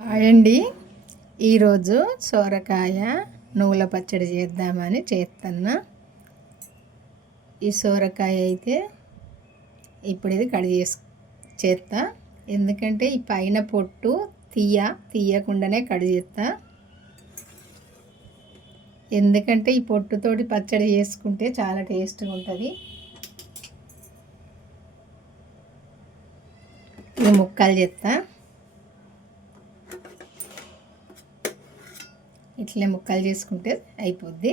Hi అండి ఈరోజు సోరకాయ నువ్వుల పచ్చడి చేద్దామని చేస్తున్నా ఈ సోరకాయ అయితే ఇప్పుడు ఇది కడి చేసు చేస్తా ఎందుకంటే ఈ పైన పొట్టు తీయ తీయకుండానే కడి చేస్తా ఎందుకంటే ఈ పొట్టుతోటి పచ్చడి చేసుకుంటే చాలా టేస్ట్గా ఉంటుంది. ఇది ముక్కలు చేస్తా ఇట్లే ముక్కలు చేసుకుంటే అయిపోద్ది.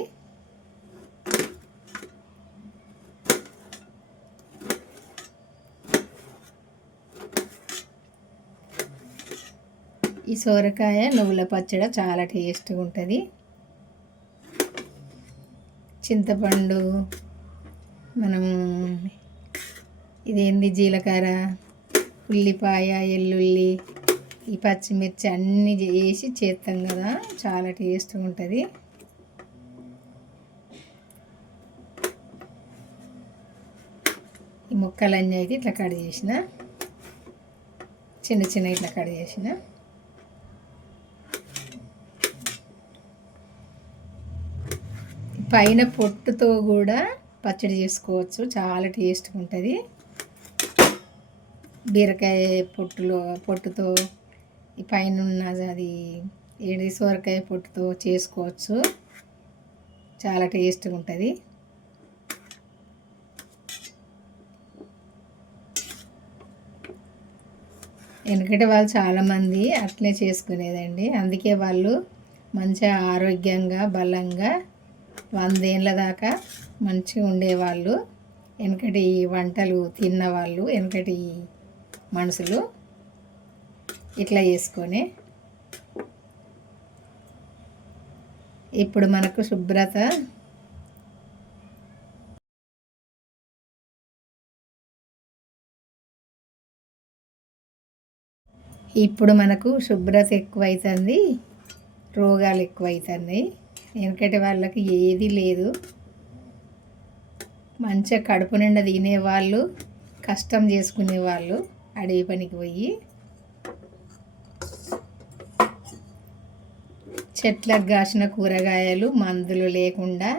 ఈ సోరకాయ నువ్వుల పచ్చడి చాలా టేస్ట్గా ఉంటుంది. చింతపండు మనం ఇదేంది జీలకర్ర ఉల్లిపాయ ఎల్లుల్లి ఈ పచ్చిమిర్చి అన్నీ వేసి చేస్తాం కదా చాలా టేస్ట్గా ఉంటుంది. ఈ ముక్కలన్నీ అయితే ఇట్లా కట్ చేసిన. చిన్న చిన్న ఇట్లా కట్ చేసిన. పైన పొట్టుతో కూడా పచ్చడి చేసుకోవచ్చు చాలా టేస్ట్గా ఉంటుంది. బీరకాయ పొట్టులో పొట్టుతో ఈ పైన ఉన్నది అది ఏడి సొరకాయ పొట్టుతో చేసుకోవచ్చు. చాలా టేస్ట్గా ఉంటుంది. ఎందుకంటే వాళ్ళు చాలామంది అట్లే చేసుకునేదండి. అందుకే వాళ్ళు మంచిగా ఆరోగ్యంగా బలంగా వందేళ్ళ దాకా మంచిగా ఉండేవాళ్ళు. వెనకటి వంటలు తిన్నవాళ్ళు వెనకటి మనుషులు ఇట్లా చేసుకొని ఇప్పుడు మనకు శుభ్రత ఇప్పుడు మనకు శుభ్రత ఎక్కువైతుంది రోగాలు ఎక్కువైతున్నాయి వెనకటి వాళ్ళకి ఏది లేదు. మంచిగా కడుపు నిండా తినేవాళ్ళు కష్టం చేసుకునేవాళ్ళు అడవి పనికి పోయి చెట్లకు కాసిన కూరగాయలు మందులు లేకుండా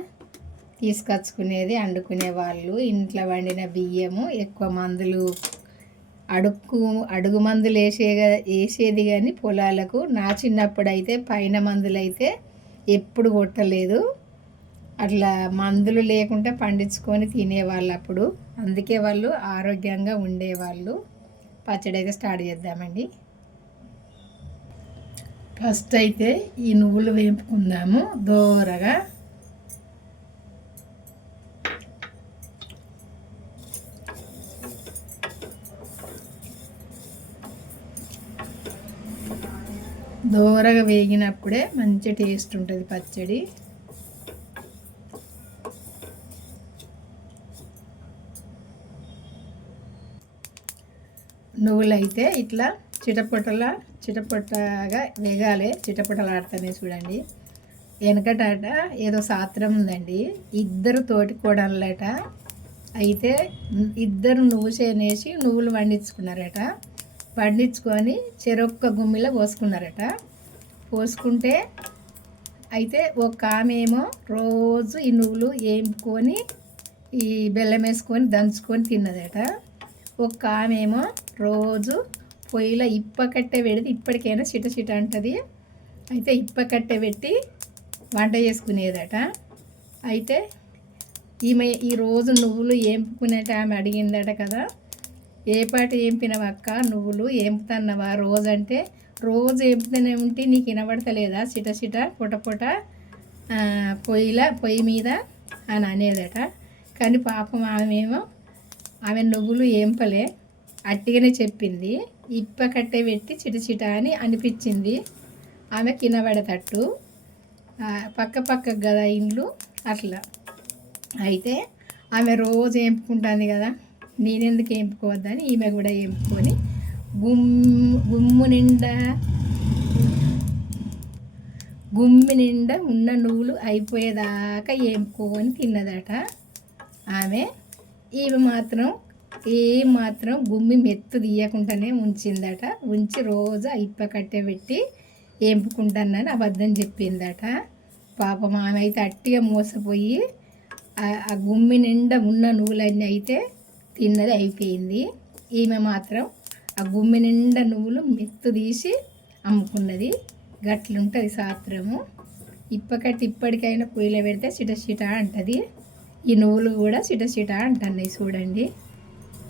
తీసుకొచ్చుకునేది వండుకునే వాళ్ళు ఇంట్లో వండిన బియ్యము ఎక్కువ మందులు అడుక్కు అడుగు మందులు వేసే వేసేది కానీ పొలాలకు. నా చిన్నప్పుడు అయితే పైన మందులు అయితే ఎప్పుడు కొట్టలేదు. అట్లా మందులు లేకుండా పండించుకొని తినేవాళ్ళు అప్పుడు అందుకే వాళ్ళు ఆరోగ్యంగా ఉండేవాళ్ళు. పచ్చడి అయితే స్టార్ట్ చేద్దామండి. ఫస్ట్ అయితే ఈ నువ్వులు వేపుకుందాము దోరగా. దోరగా వేగినప్పుడే మంచి టేస్ట్ ఉంటుంది పచ్చడి. నువ్వులైతే ఇట్లా చిటపొట్టల చిటపటగా వేగాలి. చిటపటలాడుతానే చూడండి. వెనకటాట ఏదో సాత్రం ఉందండి. ఇద్దరు తోటి కోడళ్ళట. అయితే ఇద్దరు నువ్వు చేనేసి నువ్వులు వండించుకున్నారట పండించుకొని చెరొక్క గుమ్మిలో పోసుకున్నారట. పోసుకుంటే అయితే ఒక ఆమె ఏమో రోజు ఈ నువ్వులు వేపుకొని ఈ బెల్లం వేసుకొని దంచుకొని తిన్నదట. ఒక ఆమె ఏమో రోజు పొయ్యిలో ఇప్పకట్టె పెడితే ఇప్పటికైనా చిట చిట అంటుంది. అయితే ఇప్పకట్టె పెట్టి వంట చేసుకునేదట. అయితే ఈమె ఈరోజు నువ్వులు ఏంపుకునేట ఆమె అడిగిందట కదా. ఏ పాట ఏంపినవా అక్క? నువ్వులు ఏంపుతున్నావా రోజు అంటే? రోజు ఏంపుతూనే ఉంటే నీకు వినబడతలేదా? చిట చిట పొట పొట పొయ్యిలా పొయ్యి మీద అని అనేదట. కానీ పాపం ఆమె ఏమో ఆమె నువ్వులు ఏంపలే అట్టిగానే చెప్పింది. ఇప్ప కట్టే పెట్టి చిటచిట అని అనిపించింది. ఆమె కినబడేటట్టు. పక్క పక్క కదా ఇండ్లు అట్లా. అయితే ఆమె రోజు ఏంపుకుంటుంది కదా నేనెందుకు ఏంపుకోవద్దని ఈమె కూడా ఏంపుకొని గుమ్ము గుమ్ము నిండా గుమ్మి నిండా ఉన్న నువ్వులు అయిపోయేదాకా ఏంపుకొని తిన్నదట ఆమె. ఈమె మాత్రం ఏం మాత్రం గుమ్మి మెత్తు తీయకుండానే ఉంచిందట. ఉంచి రోజు ఇప్ప కట్టె పెట్టి ఏంపుకుంటానని అబద్ధం చెప్పిందట. పాపం ఆమె అయితే అట్టిగా మోసపోయి ఆ గుమ్మి నిండా ఉన్న నువ్వులన్నీ అయితే తిన్నది అయిపోయింది. ఈమె మాత్రం ఆ గుమ్మి నిండా నువ్వులు మెత్తు తీసి అమ్ముకున్నది. గట్లుంటుంది సాత్రము. ఇప్పకట్టి ఇప్పటికైనా పొయ్యిలో పెడితే సిట చిట అంటది. ఈ నువ్వులు కూడా సిట చిట అంటున్నాయి చూడండి.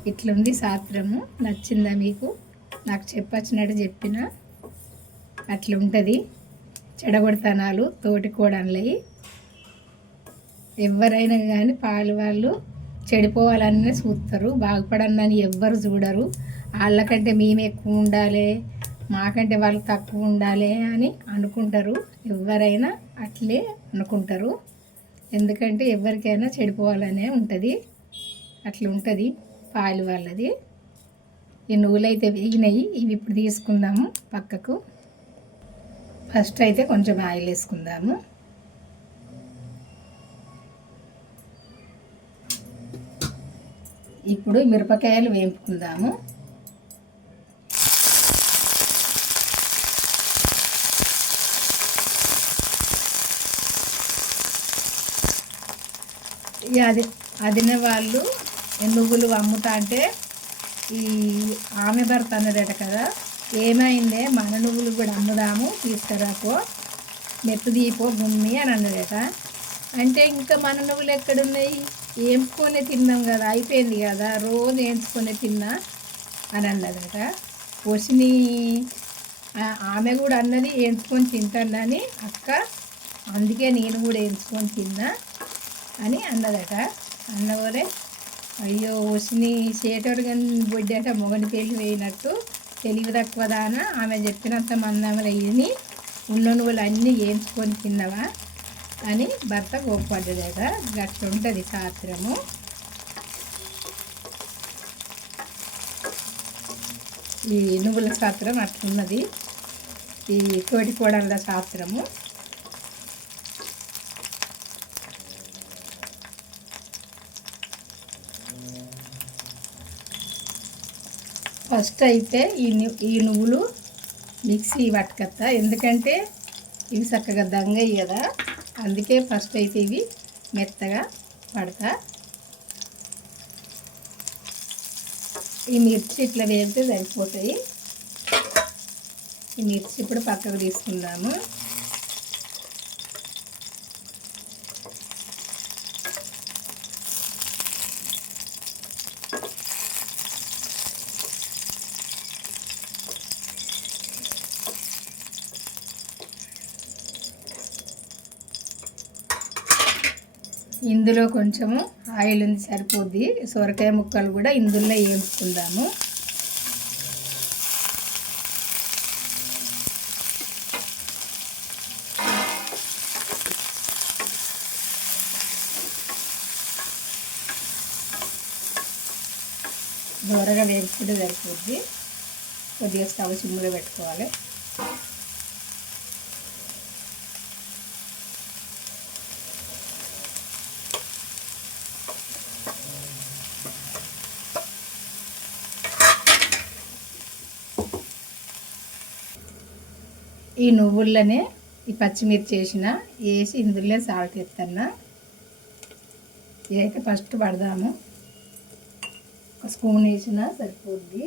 ఇట్లుంది శాస్త్రము నచ్చిందా మీకు? నాకు చెప్పచ్చినట్టు చెప్పిన అట్లుంటుంది. చెడగొడతనాలు తోటి కోడన్లయి ఎవరైనా కానీ పాలు వాళ్ళు చెడిపోవాలనే చూస్తారు బాగుపడనని ఎవ్వరు చూడరు. వాళ్ళకంటే మేము ఎక్కువ ఉండాలి మాకంటే వాళ్ళు తక్కువ ఉండాలి అని అనుకుంటారు. ఎవరైనా అట్లే అనుకుంటారు. ఎందుకంటే ఎవరికైనా చెడిపోవాలనే ఉంటుంది. అట్లా ఉంటుంది పాలు వాళ్ళది. ఈ నువ్వులైతే వేగినాయి. ఇవి ఇప్పుడు తీసుకుందాము పక్కకు. ఫస్ట్ అయితే కొంచెం ఆయిల్ వేసుకుందాము. ఇప్పుడు మిరపకాయలు వేపుకుందాము. అది అదిన వాళ్ళు నువ్వులు అమ్ముతా అంటే ఈ ఆమె భర్త అన్నదట కదా ఏమైందే? మన నువ్వులు కూడా అమ్ముదాము తీసుకురాకో మెత్తు దీపో గుమ్మి అని అన్నదట అంటే ఇంకా మన నువ్వులు ఎక్కడున్నాయి? ఏంపుకొని తిన్నాం కదా అయిపోయింది కదా రోజు వేయించుకొని తిన్నా అని అన్నదట వచ్చిని ఆమె కూడా అన్నది వేయించుకొని తింటానని అక్క అందుకే నేను కూడా వేయించుకొని తిన్నా అని అన్నదట. అన్నవరే అయ్యో వచ్చిని చేటోడు కానీ బొడ్డేట మొగని పెళ్ళి వేయినట్టు తెలివి తక్కువదాన ఆమె చెప్పినంత మందమలు అయ్యి ఉన్న నువ్వులు అన్నీ వేయించుకొని తిన్నవా అని భర్త గొప్పడ్డదట గట్టుంటుంది శాస్త్రము ఈ నువ్వుల శాస్త్రం అట్లున్నది. ఈ తోటి కోడళ్ళ శాస్త్రము ఫస్ట్ అయితే ఈ ఈ నువ్వులు మిక్సీ పట్టుకొస్తా ఎందుకంటే ఇవి చక్కగా దంగయ్యి కదా అందుకే ఫస్ట్ అయితే ఇవి మెత్తగా పడతా. ఈ మిర్చి ఇట్లా వేపితే సరిపోతాయి. ఈ మిర్చి ఇప్పుడు పక్కకు తీసుకుందాము. ఇందులో కొంచెము ఆయిల్ ఉంది సరిపోద్ది. సొరకాయ ముక్కలు కూడా ఇందులో వేసుకుందాము. దూరగా వేపుకుంటే సరిపోద్ది. కొద్దిగా స్టవ్ సిమ్లో పెట్టుకోవాలి. ఈ నువ్వుల్లోనే ఈ పచ్చిమిర్చి వేసిన వేసి ఇందులో సాల్ట్ ఎత్తన్నా ఇదైతే ఫస్ట్ పడదాము. ఒక స్పూన్ వేసిన సరిపోద్ది.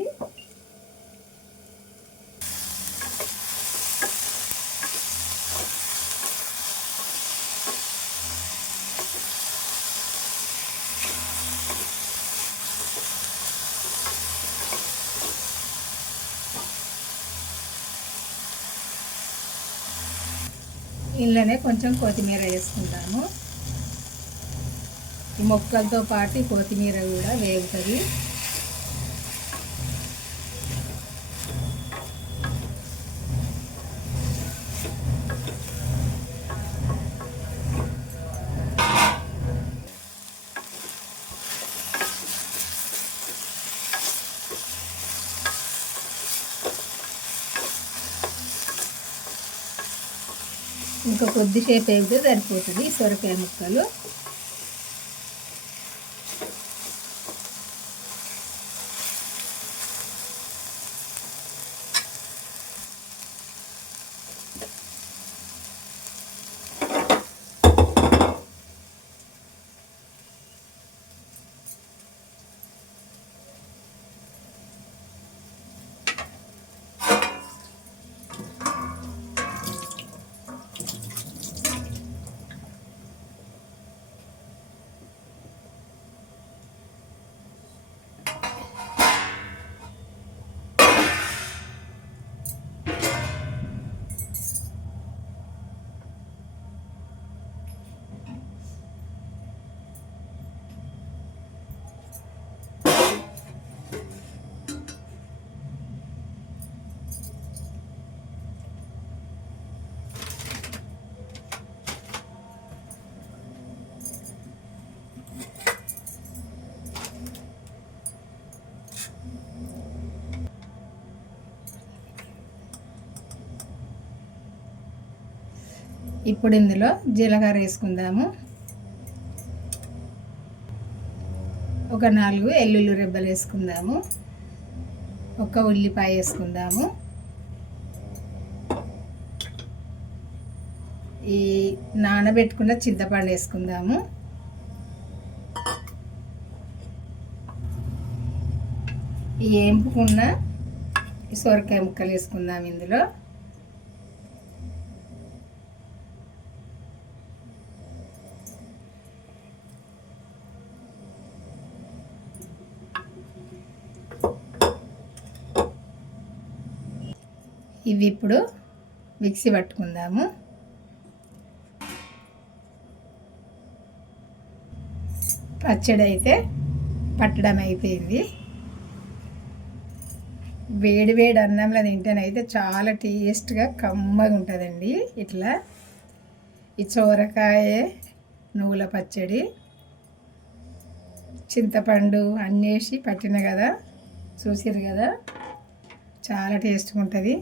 ఇందులోనే కొంచెం కొత్తిమీర వేసుకుంటాము. ఈ మొక్కలతో పాటు కొత్తిమీర కూడా వేగుతుంది. ఇంకా షేప్ అయితే సరిపోతుంది సొరకాయ ముక్కలు. ఇప్పుడు ఇందులో జీలకర్ర వేసుకుందాము. ఒక నాలుగు ఎల్లుల్లి రెబ్బలు వేసుకుందాము. ఒక ఉల్లిపాయ వేసుకుందాము. ఈ నానబెట్టుకున్న చింతపండు వేసుకుందాము. ఈ ఏంపుకున్న ఈ సొరకాయ ముక్కలు వేసుకుందాం ఇందులో. ఇవి ఇప్పుడు మిక్సీ పట్టుకుందాము. పచ్చడి అయితే పట్టడం అయిపోయింది. వేడి వేడి అన్నంలో తింటేనైతే చాలా టేస్ట్గా కమ్మగా ఉంటుందండి. ఇట్లా ఈ చోరకాయ నువ్వుల పచ్చడి చింతపండు అన్నేసి పట్టిన కదా చూసారు కదా చాలా టేస్ట్గా ఉంటుంది.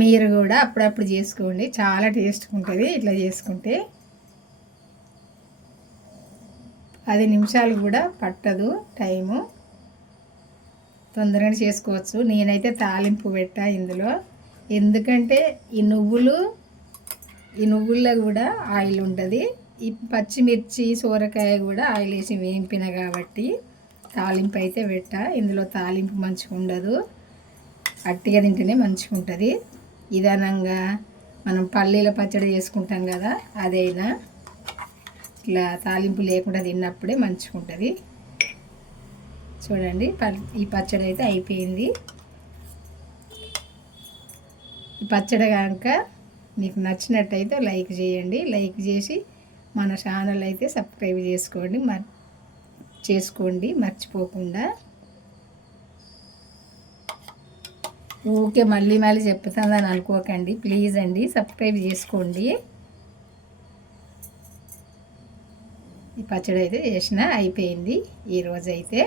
మీరు కూడా అప్పుడప్పుడు చేసుకోండి. చాలా టేస్ట్గా ఉంటుంది ఇట్లా చేసుకుంటే. పది నిమిషాలు కూడా పట్టదు టైము. తొందరగా చేసుకోవచ్చు. నేనైతే తాలింపు పెట్టా ఇందులో. ఎందుకంటే ఈ నువ్వులు ఈ నువ్వుల్లో కూడా ఆయిల్ ఉంటుంది. ఈ పచ్చిమిర్చి సోరకాయ కూడా ఆయిల్ వేసి వేయింపిన కాబట్టి తాలింపు అయితే పెట్టా. ఇందులో తాలింపు మంచిగా ఉండదు. అట్టిగా తింటేనే మంచిగా ఉంటుంది ఇదనంగా మనం పల్లీల పచ్చడి చేసుకుంటాం కదా అదైనా. ఇట్లా తాలింపు లేకుండా తిన్నప్పుడే మంచిగా ఉంటుంది చూడండి ఈ పచ్చడి అయితే అయిపోయింది. ఈ పచ్చడి కనుక మీకు నచ్చినట్టయితే లైక్ చేయండి. లైక్ చేసి మన ఛానల్ అయితే సబ్స్క్రైబ్ చేసుకోండి. మర్ చేసుకోండి మర్చిపోకుండా. ఓకే మళ్ళీ మళ్ళీ చెప్తుందని అనుకోకండి. ప్లీజ్ అండి సబ్స్క్రైబ్ చేసుకోండి. ఈ పచ్చడి అయితే చేసిన అయిపోయింది. ఈరోజైతే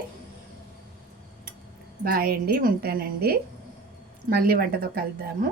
బాయ్ అండి ఉంటానండి. మళ్ళీ వంటతో కలుద్దాము.